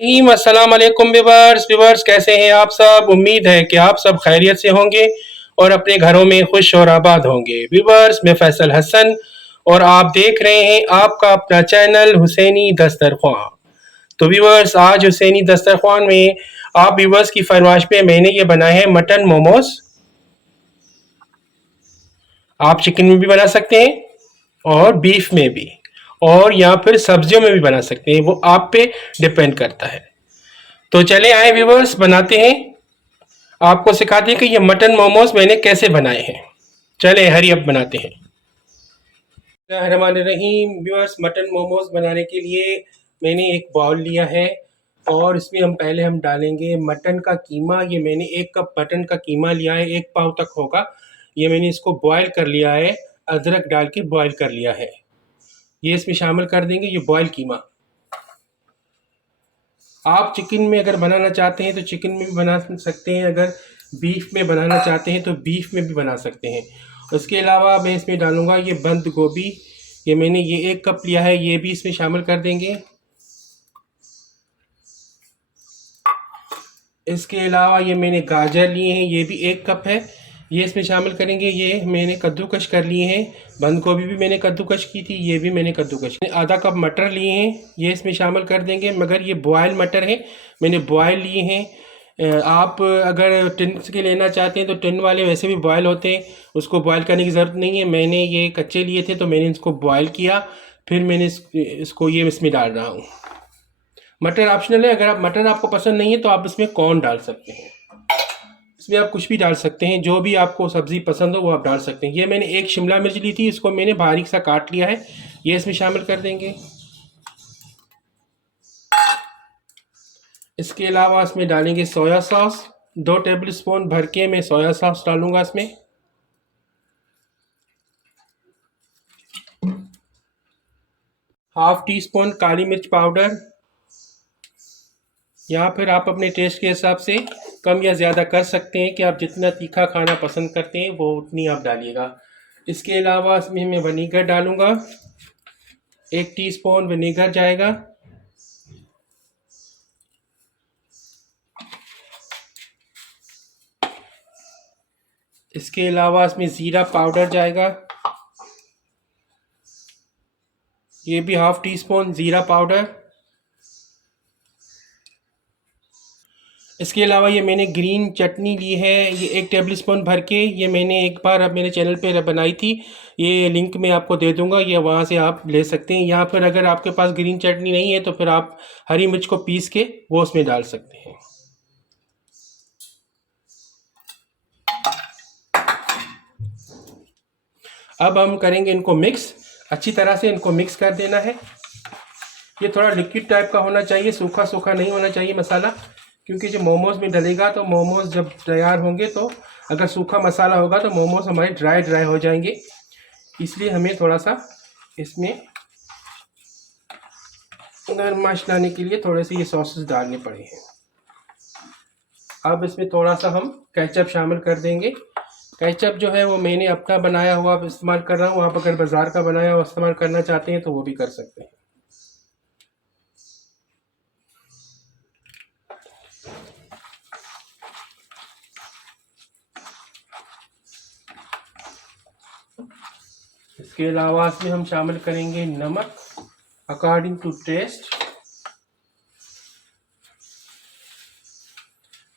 अस्सलाम वालेकुम viewers viewers कैसे हैं आप सब। उम्मीद है कि आप सब खैरियत से होंगे और अपने घरों में खुश और आबाद होंगे। व्यूअर्स मैं फैसल हसन और आप देख रहे हैं आपका अपना चैनल हुसैनी दस्तरख्वान। तो व्यूअर्स आज हुसैनी दस्तरख्वान में आप व्यूअर्स की फरमाइश पे मैंने ये बनाए हैं मटन मोमोज। आप चिकन में भी बना सकते हैं और बीफ में भी और या फिर सब्जियों में भी बना सकते हैं, वो आप पे डिपेंड करता है। तो चले आए व्यूवर्स बनाते हैं, आपको सिखाते हैं कि ये मटन मोमोज मैंने कैसे बनाए हैं। चले हरी अब बनाते हैं। रहीम व्यूवर्स मटन मोमोज बनाने के लिए मैंने एक बाउल लिया है और इसमें हम डालेंगे मटन का कीमा। ये मैंने 1 कप मटन का कीमा लिया है, 1 पाव तक होगा। ये मैंने इसको बॉयल कर लिया है, अदरक डाल के बॉयल कर लिया है। ये इसमें शामिल कर देंगे ये बॉयल कीमा। आप चिकन में अगर बनाना चाहते हैं तो चिकन में भी बना सकते हैं, अगर बीफ में बनाना चाहते हैं तो बीफ में भी बना सकते हैं। उसके अलावा मैं इसमें डालूंगा ये बंद गोभी। ये मैंने ये 1 कप लिया है, ये भी इसमें शामिल कर देंगे। इसके अलावा ये मैंने गाजर लिए हैं, ये भी 1 कप है, ये इसमें शामिल करेंगे। ये मैंने कद्दूकश कर लिए हैं। बंद गोभी भी मैंने कद्दूकश की थी, ये भी मैंने कद्दूकश। आधा कप मटर लिए हैं, ये इसमें शामिल कर देंगे, मगर ये बॉयल मटर है, मैंने बॉयल लिए हैं। आप अगर टिन के लेना चाहते हैं तो टिन वाले वैसे भी बॉयल होते हैं, उसको बॉयल करने की ज़रूरत नहीं है। मैंने ये कच्चे लिए थे तो मैंने इसको बॉयल किया, फिर मैंने इसको ये इसमें डाल रहा हूँ। मटर ऑप्शनल है, अगर आप मटर आपको पसंद नहीं है तो आप इसमें कॉर्न डाल सकते हैं। इसमें आप कुछ भी डाल सकते हैं, जो भी आपको सब्ज़ी पसंद हो वो आप डाल सकते हैं। ये मैंने 1 शिमला मिर्च ली थी, इसको मैंने बारीक सा काट लिया है, ये इसमें शामिल कर देंगे। इसके अलावा इसमें डालेंगे सोया सॉस, 2 टेबल स्पून भर के मैं सोया सॉस डालूंगा इसमें। हाफ टी स्पून काली मिर्च पाउडर, या फिर आप अपने टेस्ट के हिसाब से कम या ज़्यादा कर सकते हैं कि आप जितना तीखा खाना पसंद करते हैं वो उतनी आप डालिएगा। इसके अलावा इसमें मैं विनीगर डालूंगा, 1 टीस्पून विनीगर जाएगा। इसके अलावा इसमें ज़ीरा पाउडर जाएगा, ये भी हाफ टी स्पून ज़ीरा पाउडर। इसके अलावा ये मैंने ग्रीन चटनी ली है, ये 1 टेबल स्पून भर के, ये मैंने एक बार अब मेरे चैनल पे बनाई थी, ये लिंक मैं आपको दे दूंगा, ये वहाँ से आप ले सकते हैं। या फिर अगर आपके पास ग्रीन चटनी नहीं है तो फिर आप हरी मिर्च को पीस के वो उसमें डाल सकते हैं। अब हम करेंगे इनको मिक्स, अच्छी तरह से इनको मिक्स कर देना है। ये थोड़ा लिक्विड टाइप का होना चाहिए, सूखा सूखा नहीं होना चाहिए मसाला, क्योंकि जब मोमोज में डलेगा तो मोमोज जब तैयार होंगे तो अगर सूखा मसाला होगा तो मोमोज हमारे ड्राई ड्राई हो जाएंगे। इसलिए हमें थोड़ा सा इसमें नरमाश लाने के लिए थोड़े से ये सॉसेस डालने पड़े हैं। अब इसमें थोड़ा सा हम केचप शामिल कर देंगे। केचप जो है वो मैंने अपना बनाया हुआ इस्तेमाल कर रहा हूँ, आप अगर बाज़ार का बनाया हुआ इस्तेमाल करना चाहते हैं तो वो भी कर सकते हैं। इसके अलावा इसमें हम शामिल करेंगे नमक अकॉर्डिंग टू टेस्ट।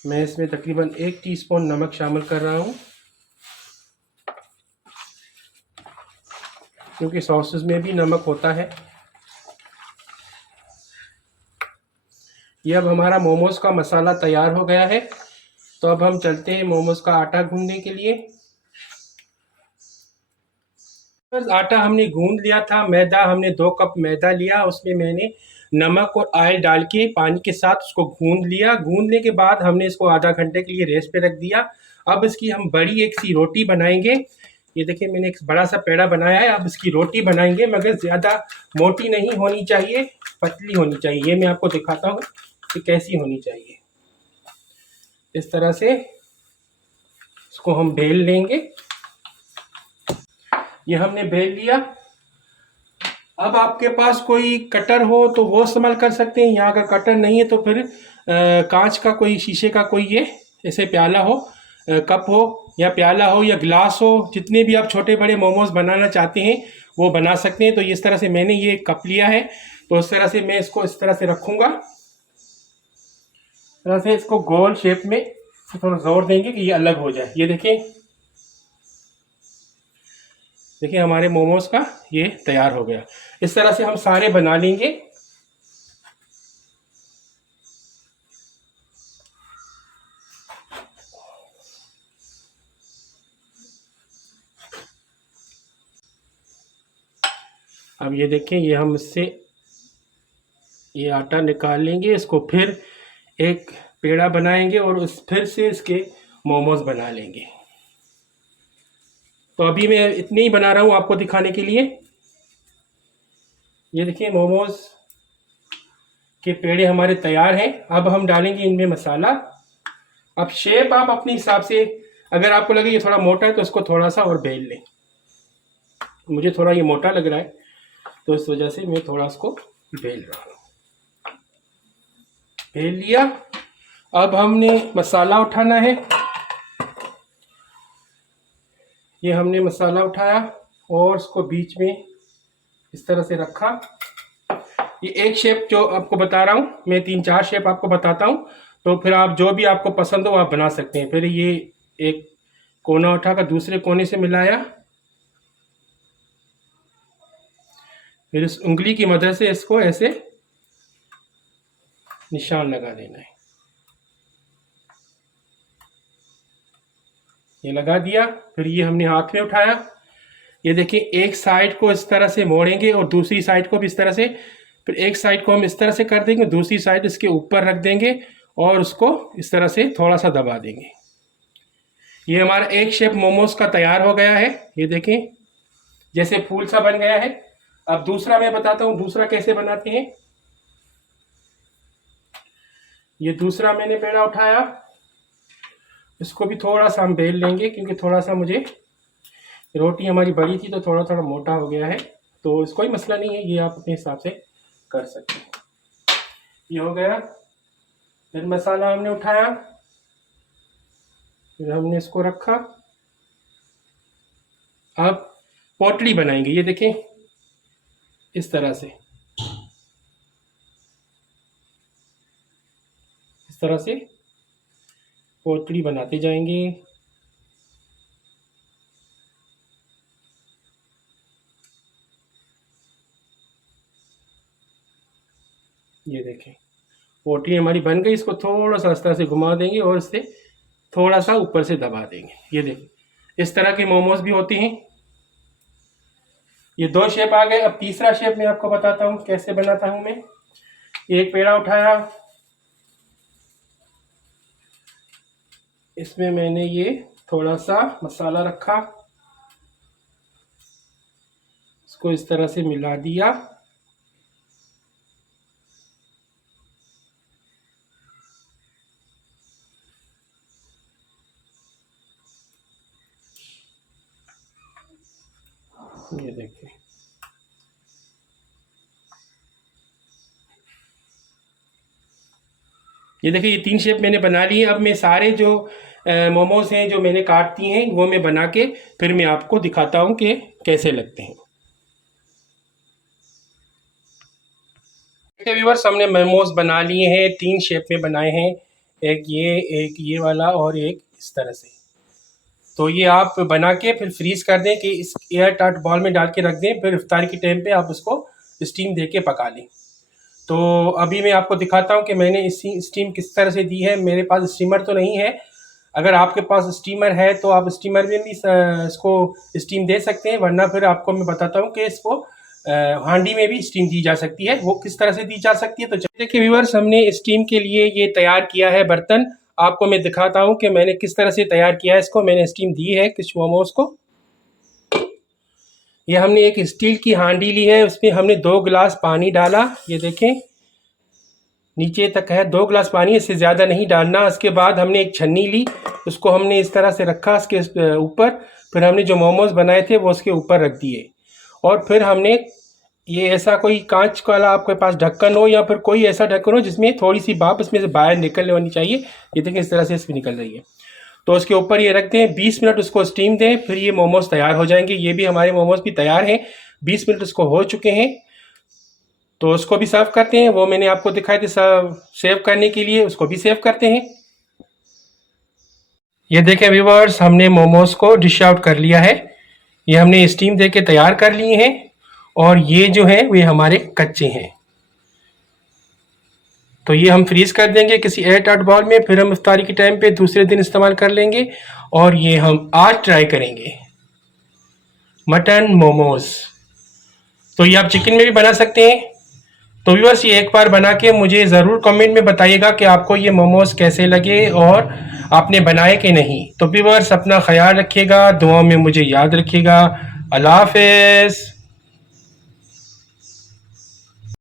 मैं इसमें तकरीबन 1 टीस्पून नमक शामिल कर रहा हूँ, क्योंकि सॉसेस में भी नमक होता है। ये अब हमारा मोमोज का मसाला तैयार हो गया है, तो अब हम चलते हैं मोमोज का आटा गूंदने के लिए। आटा हमने गूंद लिया था, मैदा हमने 2 कप मैदा लिया, उसमें मैंने नमक और ऑयल डाल के पानी के साथ उसको गूंद लिया। गूंदने के बाद हमने इसको आधा घंटे के लिए रेस्ट पे रख दिया। अब इसकी हम बड़ी एक सी रोटी बनाएंगे। ये देखिए मैंने एक बड़ा सा पेड़ा बनाया है, अब इसकी रोटी बनाएंगे, मगर ज़्यादा मोटी नहीं होनी चाहिए, पतली होनी चाहिए। ये मैं आपको दिखाता हूँ कि कैसी होनी चाहिए। इस तरह से इसको हम बेल लेंगे। ये हमने बेल लिया। अब आपके पास कोई कटर हो तो वो इस्तेमाल कर सकते हैं, या अगर कटर नहीं है तो फिर कांच का कोई, शीशे का कोई ये ऐसे प्याला हो, कप हो या प्याला हो या गिलास हो, जितने भी आप छोटे बड़े मोमोज बनाना चाहते हैं वो बना सकते हैं। तो इस तरह से मैंने ये कप लिया है, तो इस तरह से मैं इसको इस तरह से रखूँगा, इस तरह से इसको गोल शेप में थोड़ा जोर देंगे कि ये अलग हो जाए। ये देखिए, देखिए हमारे मोमोज का ये तैयार हो गया। इस तरह से हम सारे बना लेंगे। अब ये देखें, ये हम इससे ये आटा निकाल लेंगे, इसको फिर एक पेड़ा बनाएंगे और उस फिर से इसके मोमोज बना लेंगे। तो अभी मैं इतने ही बना रहा हूँ आपको दिखाने के लिए। ये देखिए मोमोज के पेड़े हमारे तैयार हैं। अब हम डालेंगे इनमें मसाला। अब शेप आप अपने हिसाब से, अगर आपको लगे ये थोड़ा मोटा है तो इसको थोड़ा सा और बेल लें। मुझे थोड़ा ये मोटा लग रहा है तो इस वजह से मैं थोड़ा इसको बेल रहा हूँ। बेल लिया। अब हमने मसाला उठाना है। ये हमने मसाला उठाया और इसको बीच में इस तरह से रखा। ये एक शेप जो आपको बता रहा हूँ मैं, 3-4 शेप आपको बताता हूँ, तो फिर आप जो भी आपको पसंद हो आप बना सकते हैं। फिर ये एक कोना उठाकर दूसरे कोने से मिलाया, फिर इस उंगली की मदद से इसको ऐसे निशान लगा देना है। ये लगा दिया। फिर ये हमने हाथ में उठाया। ये देखिए, एक साइड को इस तरह से मोड़ेंगे और दूसरी साइड को भी इस तरह से। फिर एक साइड को हम इस तरह से कर देंगे, दूसरी साइड इसके ऊपर रख देंगे और उसको इस तरह से थोड़ा सा दबा देंगे। ये हमारा एक शेप मोमोज का तैयार हो गया है। ये देखें जैसे फूल सा बन गया है। अब दूसरा मैं बताता हूँ दूसरा कैसे बनाते हैं। ये दूसरा मैंने पेड़ा उठाया, इसको भी थोड़ा सा हम बेल लेंगे क्योंकि थोड़ा सा मुझे, रोटी हमारी बड़ी थी तो थोड़ा थोड़ा मोटा हो गया है, तो इसको कोई मसला नहीं है, ये आप अपने हिसाब से कर सकते हैं। ये हो गया। फिर मसाला हमने उठाया, फिर हमने इसको रखा। अब पोटली बनाएंगे। ये देखें इस तरह से, इस तरह से पोटली बनाते जाएंगे। ये देखें पोटली हमारी बन गई। इसको थोड़ा सा इस तरह से घुमा देंगे और इससे थोड़ा सा ऊपर से दबा देंगे। ये देखें इस तरह के मोमोज भी होते हैं। ये 2 शेप आ गए। अब तीसरा शेप मैं आपको बताता हूँ कैसे बनाता हूँ मैं। एक पेड़ा उठाया, इसमें मैंने ये थोड़ा सा मसाला रखा, इसको इस तरह से मिला दिया। ये देखिए ये 3 शेप मैंने बना लिए। अब मैं सारे जो मोमोज हैं जो मैंने काट दिए हैं वो मैं बना के फिर मैं आपको दिखाता हूँ कि कैसे लगते हैं। व्यूअर्स, हमने मोमोज बना लिए हैं, 3 शेप में बनाए हैं, एक ये वाला और एक इस तरह से। तो ये आप बना के फिर फ्रीज़ कर दें कि इस एयर टाइट बॉल में डाल के रख दें, फिर इफ्तार के टाइम पे आप उसको स्टीम दे के पका लें। तो अभी मैं आपको दिखाता हूँ कि मैंने इसी स्टीम किस तरह से दी है। मेरे पास स्टीमर तो नहीं है, अगर आपके पास स्टीमर है तो आप स्टीमर में भी इसको स्टीम दे सकते हैं, वरना फिर आपको मैं बताता हूँ कि इसको हांडी में भी स्टीम दी जा सकती है। वो किस तरह से दी जा सकती है, तो देखिए व्यूअर्स, हमने स्टीम के लिए ये तैयार किया है बर्तन। आपको मैं दिखाता हूँ कि मैंने किस तरह से तैयार किया है इसको। मैंने स्टीम दी है कुछ मोमोज को। ये हमने एक स्टील की हांडी ली है, उसमें हमने 2 गिलास पानी डाला। ये देखें नीचे तक है 2 गिलास पानी, इससे ज़्यादा नहीं डालना। उसके बाद हमने एक छन्नी ली, उसको हमने इस तरह से रखा उसके ऊपर। फिर हमने जो मोमोज बनाए थे वो उसके ऊपर रख दिए और फिर हमने ये ऐसा कोई कांच वाला आपके पास ढक्कन हो या फिर कोई ऐसा ढक्कन हो जिसमें थोड़ी सी भाप इसमें से बाहर निकलने वाली चाहिए। ये देखिए इस तरह से इसमें निकल रही है। तो उसके ऊपर ये रख दें, 20 मिनट उसको स्टीम दें, फिर ये मोमोज तैयार हो जाएंगे। ये भी हमारे मोमोज भी तैयार हैं, 20 मिनट उसको हो चुके हैं। तो उसको भी सर्व करते हैं, वो मैंने आपको दिखाए थे सेव करने के लिए, उसको भी सेव करते हैं। ये देखें व्यूअर्स, हमने मोमोज को डिश आउट कर लिया है। ये हमने स्टीम दे के तैयार कर लिए हैं और ये जो है वे हमारे कच्चे हैं। तो ये हम फ्रीज कर देंगे किसी एयर टाइट बाउल में, फिर हम इफ्तारी के टाइम पे दूसरे दिन इस्तेमाल कर लेंगे। और ये हम आज ट्राई करेंगे मटन मोमोज। तो ये आप चिकन में भी बना सकते हैं। तो व्यूअर्स, ये एक बार बना के मुझे ज़रूर कमेंट में बताइएगा कि आपको ये मोमोज कैसे लगे और आपने बनाए कि नहीं। तो व्यूअर्स, अपना ख्याल रखिएगा, दुआ में मुझे याद रखिएगा। अल्लाह हाफ़िज़।